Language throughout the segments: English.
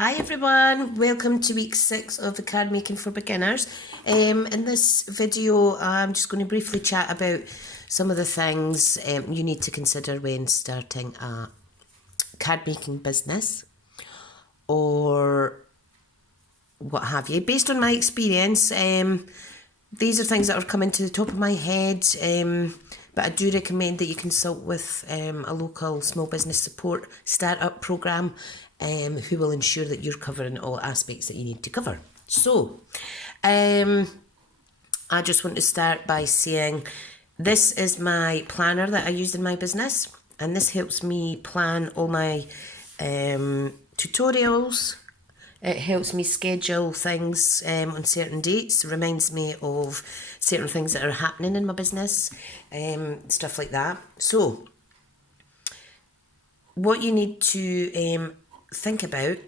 Hi everyone, welcome to week 6 of the card making for beginners. In this video I'm just going to briefly chat about some of the things you need to consider when starting a card making business or what have you. Based on my experience, these are things that are coming to the top of my head, but I do recommend that you consult with a local small business support startup programme who will ensure that you're covering all aspects that you need to cover. So, I just want to start by saying this is my planner that I use in my business, and this helps me plan all my tutorials. It helps me schedule things on certain dates, reminds me of certain things that are happening in my business, stuff like that. So, what you need to think about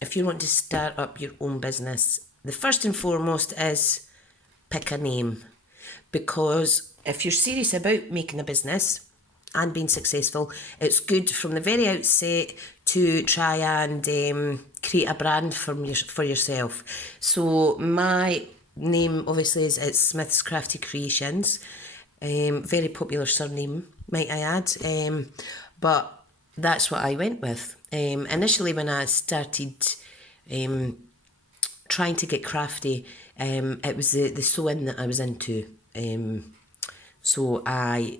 if you want to start up your own business, the first and foremost is pick a name. Because if you're serious about making a business and being successful, it's good from the very outset to try and create a brand for yourself. So my name obviously is Smithscraftycreations, very popular surname, might I add, but that's what I went with. Initially when I started trying to get crafty, it was the sewing that I was into. So I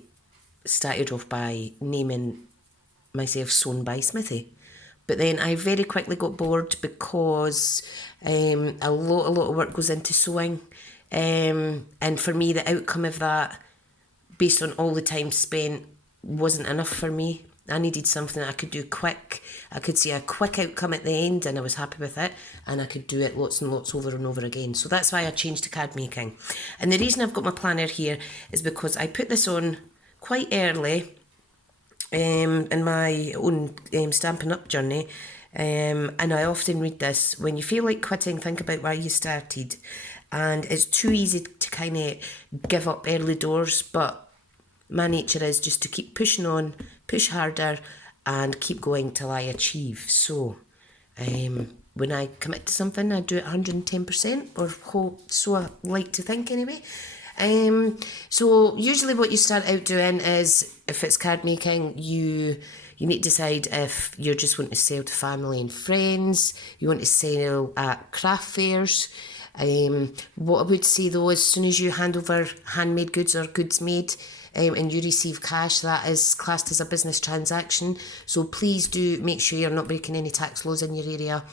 started off by naming myself Sewn by Smithy. But then I very quickly got bored because a lot of work goes into sewing. And for me, the outcome of that, based on all the time spent, wasn't enough for me. I needed something that I could do quick. I could see a quick outcome at the end and I was happy with it, and I could do it lots and lots over and over again. So that's why I changed to card making. And the reason I've got my planner here is because I put this on quite early in my own Stampin Up journey, and I often read this: when you feel like quitting, think about why you started. And it's too easy to kind of give up early doors, but my nature is just to keep pushing on, push harder, and keep going till I achieve. So when I commit to something, I do it 110%, or so I like to think anyway. So usually what you start out doing is, if it's card making, you need to decide if you just want to sell to family and friends, you want to sell at craft fairs. What I would say though, as soon as you hand over handmade goods or goods made, and you receive cash, that is classed as a business transaction. So please do make sure you're not breaking any tax laws in your area.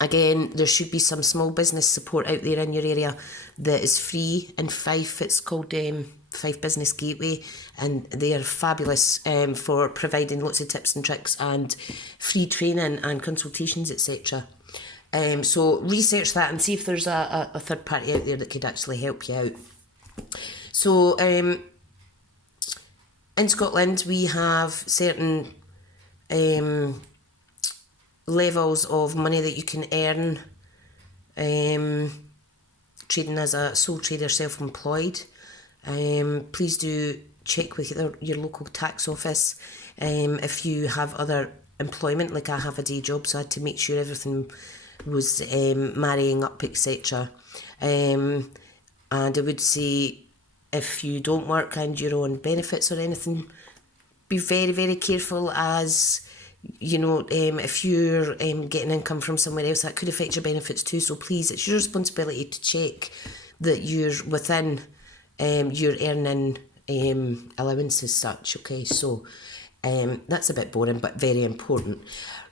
Again, there should be some small business support out there in your area that is free. In Fife, it's called Fife Business Gateway, and they are fabulous for providing lots of tips and tricks and free training and consultations, etc. So research that and see if there's a third party out there that could actually help you out. So in Scotland we have certain levels of money that you can earn trading as a sole trader, self-employed. Please do check with your local tax office if you have other employment. Like I have a day job, so I had to make sure everything was marrying up, etc. And I would say, if you don't work and you're on benefits or anything, be very, very careful, as you know, if you're getting income from somewhere else, that could affect your benefits too. So please, it's your responsibility to check that you're within your earning allowance as such. Okay, so that's a bit boring but very important.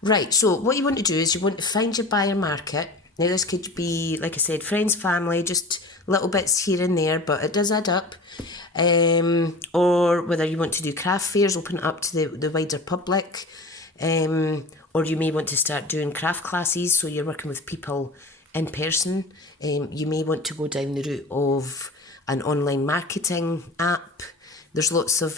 Right, so what you want to do is you want to find your buyer market. Now this could be, like I said, friends, family, just little bits here and there, but it does add up. Or whether you want to do craft fairs, open it up to the wider public. Or you may want to start doing craft classes, so you're working with people in person. You may want to go down the route of an online marketing app. There's lots of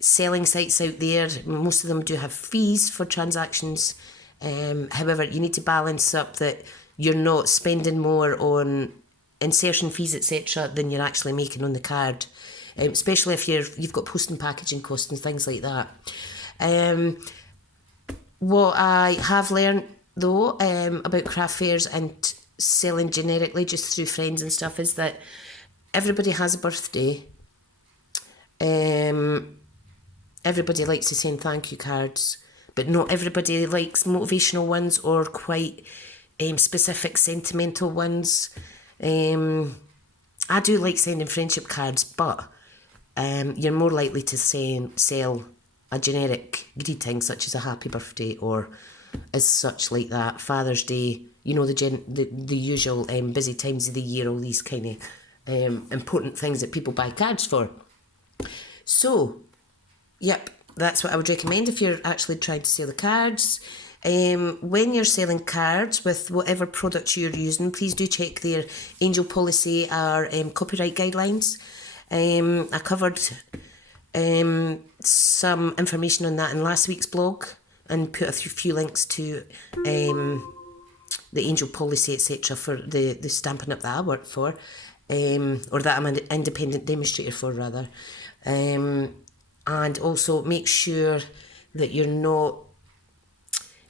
selling sites out there. Most of them do have fees for transactions. However, you need to balance up that you're not spending more on insertion fees, etc., than you're actually making on the card, especially if you've got post and packaging costs and things like that. What I have learned though about craft fairs and selling generically just through friends and stuff is that everybody has a birthday. Everybody likes to send thank you cards, but not everybody likes motivational ones or quite specific sentimental ones. I do like sending friendship cards, but you're more likely to sell a generic greeting such as a happy birthday or as such like that, Father's Day, you know, the usual busy times of the year, all these kind of important things that people buy cards for. So, yep, that's what I would recommend if you're actually trying to sell the cards. When you're selling cards with whatever products you're using, please do check their angel policy or copyright guidelines. I covered some information on that in last week's blog and put a few links to the angel policy, etc. for the Stampin' Up that I work for, or that I'm an independent demonstrator for rather. And also make sure that you're not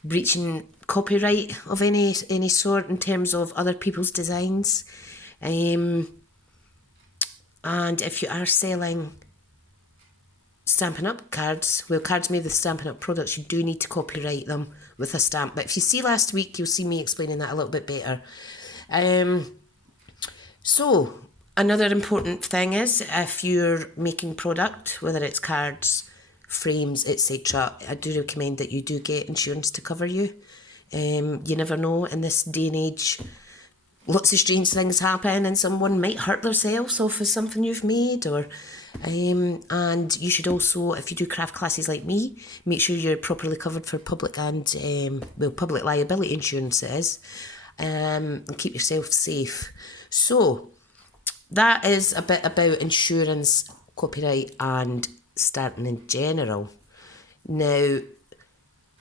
breaching copyright of any sort in terms of other people's designs. And if you are selling Stampin' Up cards, well, cards made with Stampin' Up products, you do need to copyright them with a stamp. But if you see last week, you'll see me explaining that a little bit better. So, another important thing is if you're making product, whether it's cards, frames, etc., I do recommend that you do get insurance to cover you. You never know, in this day and age, lots of strange things happen and someone might hurt themselves off of something you've made, or and you should also, if you do craft classes like me, make sure you're properly covered for public and public liability insurance it is, and keep yourself safe. So that is a bit about insurance, copyright and starting in general. Now,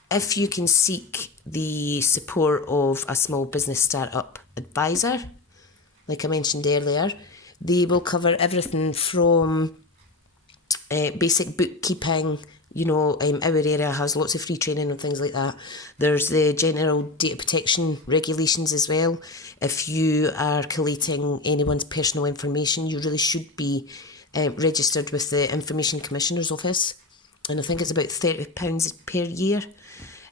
if you can seek the support of a small business startup advisor, like I mentioned earlier, they will cover everything from basic bookkeeping. You know, our area has lots of free training and things like that. There's the general data protection regulations as well. If you are collating anyone's personal information, you really should be registered with the Information Commissioner's Office. And I think it's about £30 per year.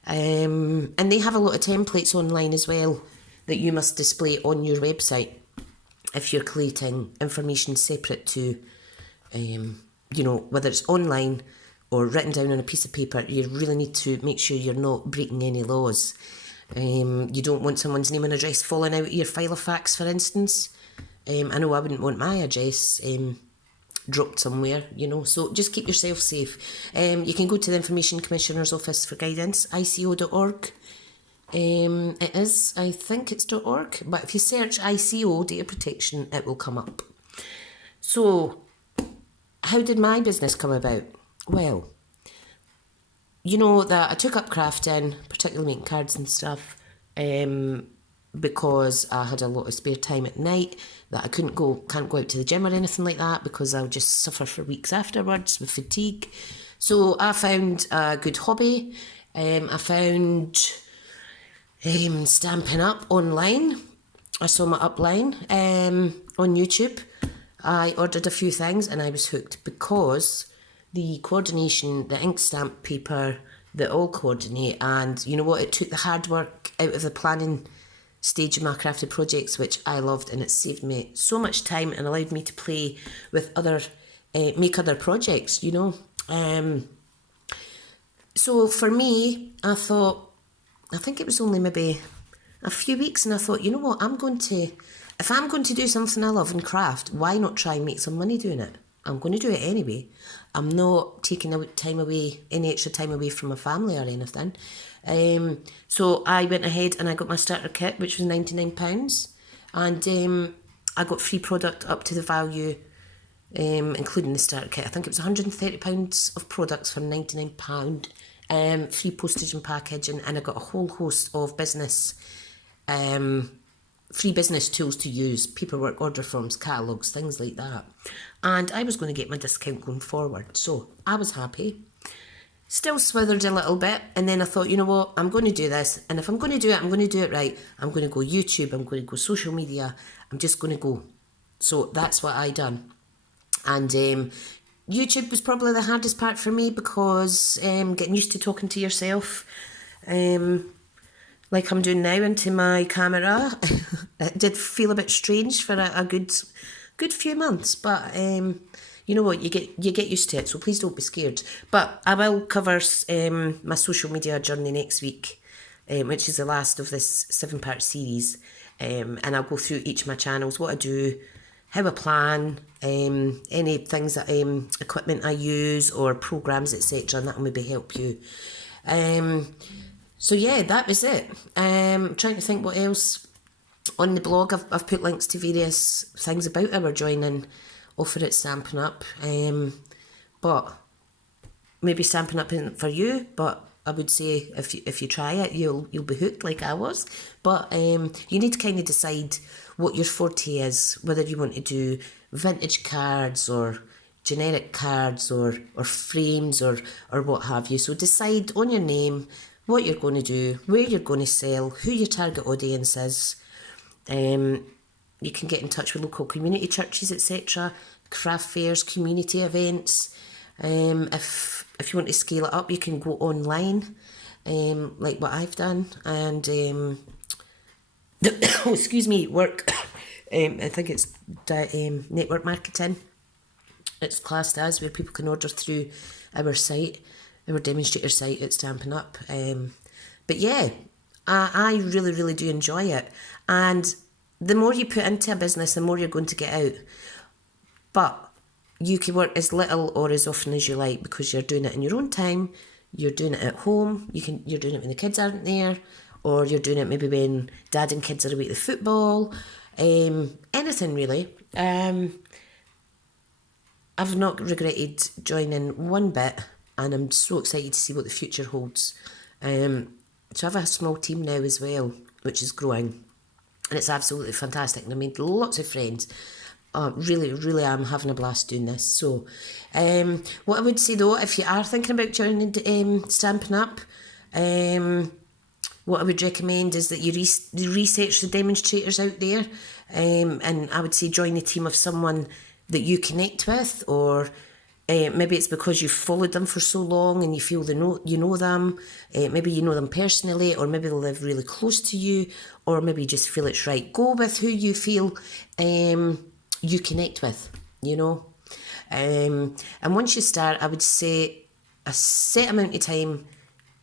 And they have a lot of templates online as well that you must display on your website if you're collating information separate to, you know, whether it's online or written down on a piece of paper. You really need to make sure you're not breaking any laws. You don't want someone's name and address falling out of your file of facts, for instance. I know I wouldn't want my address dropped somewhere, you know, so just keep yourself safe. You can go to the Information Commissioner's Office for guidance, ico.org. It is, I think it's .org, but if you search ICO data protection, it will come up. So, how did my business come about? Well, you know that I took up crafting, particularly making cards and stuff, because I had a lot of spare time at night, that I can't go out to the gym or anything like that because I'll just suffer for weeks afterwards with fatigue. So I found a good hobby. I found Stampin' Up online. I saw my upline on YouTube. I ordered a few things and I was hooked because the coordination, the ink stamp paper, they all coordinate, and you know what, it took the hard work out of the planning stage of my crafted projects, which I loved, and it saved me so much time and allowed me to play with make other projects, you know. So for me, I think it was only maybe a few weeks, and I thought, you know what, if I'm going to do something I love in craft, why not try and make some money doing it? I'm going to do it anyway. I'm not taking any extra time away from my family or anything. So I went ahead and I got my starter kit, which was £99, and I got free product up to the value, including the starter kit. I think it was £130 of products for £99, free postage and packaging, and I got a whole host of free business tools to use, paperwork, order forms, catalogues, things like that. And I was going to get my discount going forward, so I was happy. still swithered a little bit, and then I thought, you know what, I'm going to do this, and if I'm going to do it, I'm going to do it right. I'm going to go YouTube, I'm going to go social media, I'm just going to go. So that's what I done. And YouTube was probably the hardest part for me, because getting used to talking to yourself, like I'm doing now, into my camera, it did feel a bit strange for a good few months, but you know what, you get used to it, so please don't be scared. But I will cover my social media journey next week, which is the last of this 7-part series, and I'll go through each of my channels, what I do, how I plan, any things that equipment I use or programs, etc., and that will maybe help you. So yeah, that was it. Trying to think what else. On the blog, I've put links to various things about our joining offer at Stampin' Up. But maybe Stampin' Up isn't for you, but I would say if you try it, you'll be hooked like I was. But you need to kind of decide what your forte is, whether you want to do vintage cards or generic cards or frames or what have you. So decide on your name what you're going to do, where you're going to sell, who your target audience is. You can get in touch with local community churches, etc., craft fairs, community events. If you want to scale it up, you can go online, like what I've done, and oh, excuse me, work. I think it's network marketing. It's classed as, where people can order through our site, our demonstrator site at Stampin' Up. But yeah, I really, really do enjoy it. And the more you put into a business, the more you're going to get out. But you can work as little or as often as you like, because you're doing it in your own time, you're doing it at home, you're doing it when the kids aren't there, or you're doing it maybe when dad and kids are away at the football, anything really. I've not regretted joining one bit, and I'm so excited to see what the future holds. So I have a small team now as well, which is growing, and it's absolutely fantastic, and I made lots of friends. Really, really am having a blast doing this. So what I would say though, if you are thinking about joining Stampin' Up, what I would recommend is that you research the demonstrators out there, and I would say join a team of someone that you connect with, or maybe it's because you've followed them for so long and you feel you know them. Maybe you know them personally, or maybe they live really close to you, or maybe you just feel it's right. Go with who you feel you connect with, you know. And once you start, I would say a set amount of time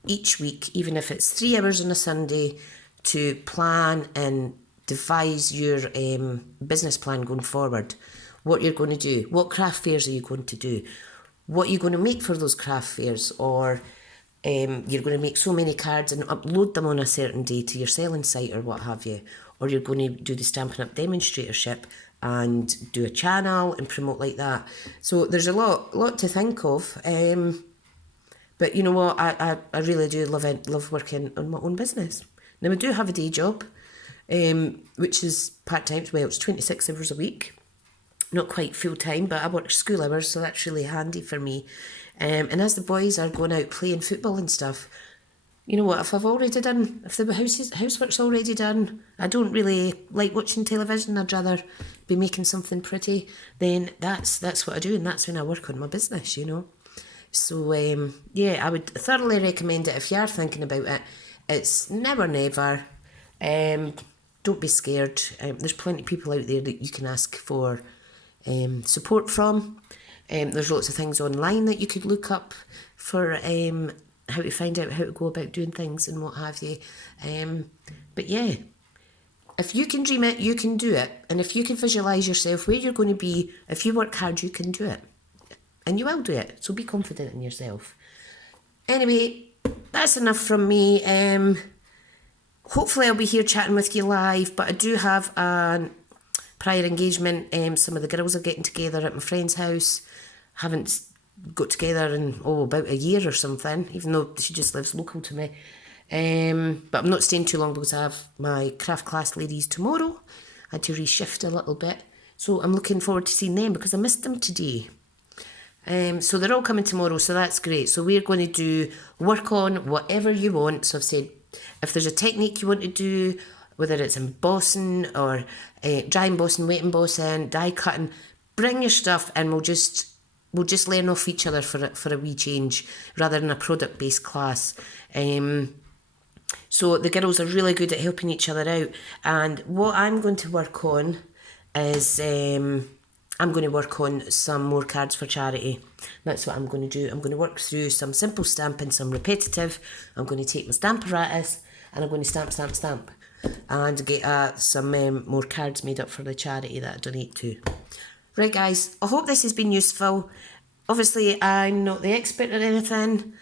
each week, even if it's 3 hours on a Sunday, to plan and devise your business plan going forward. What you're going to do, what craft fairs are you going to do, what you're going to make for those craft fairs, or you're going to make so many cards and upload them on a certain day to your selling site or what have you, or you're going to do the Stampin' Up demonstratorship and do a channel and promote like that. So there's a lot to think of. But you know what, I really do love working on my own business. Now I do have a day job, which is part-time, well it's 26 hours a week. Not quite full-time, but I work school hours, so that's really handy for me. And as the boys are going out playing football and stuff, you know what, if the housework's already done, I don't really like watching television, I'd rather be making something pretty, then that's what I do, and that's when I work on my business, you know. So, yeah, I would thoroughly recommend it if you are thinking about it. It's never. Don't be scared. There's plenty of people out there that you can ask for support from. There's lots of things online that you could look up for how to find out how to go about doing things and what have you. But yeah, if you can dream it, you can do it. And if you can visualise yourself where you're going to be, if you work hard, you can do it. And you will do it. So be confident in yourself. Anyway, that's enough from me. Hopefully I'll be here chatting with you live, but I do have a prior engagement. Some of the girls are getting together at my friend's house. Haven't got together in about a year or something, even though she just lives local to me. But I'm not staying too long because I have my craft class ladies tomorrow. I had to reshift a little bit. So I'm looking forward to seeing them because I missed them today. So they're all coming tomorrow, so that's great. So we're going to do work on whatever you want. So I've said if there's a technique you want to do, whether it's embossing or dry embossing, wet embossing, die cutting, bring your stuff and we'll just learn off each other for a wee change rather than a product based class. So the girls are really good at helping each other out. And what I'm going to work on is I'm going to work on some more cards for charity. That's what I'm going to do. I'm going to work through some simple stamping, some repetitive. I'm going to take my stamp apparatus and I'm going to stamp and get some more cards made up for the charity that I donate to. Right guys, I hope this has been useful. Obviously I'm not the expert or anything.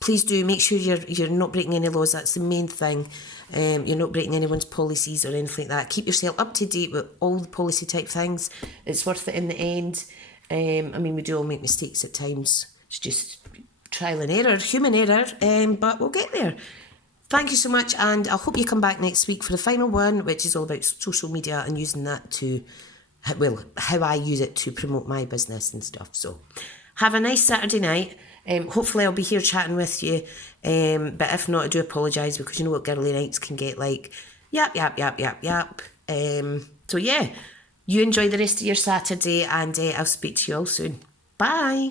Please do make sure you're not breaking any laws. That's the main thing. You're not breaking anyone's policies or anything like that. Keep yourself up to date with all the policy type things. It's worth it in the end. I mean, we do all make mistakes at times. It's just trial and error, human error, but we'll get there. Thank you so much, and I hope you come back next week for the final one, which is all about social media and using that to, well, how I use it to promote my business and stuff. So have a nice Saturday night. Hopefully I'll be here chatting with you, but if not, I do apologise because you know what girly nights can get like. Yap. So yeah, you enjoy the rest of your Saturday and I'll speak to you all soon. Bye.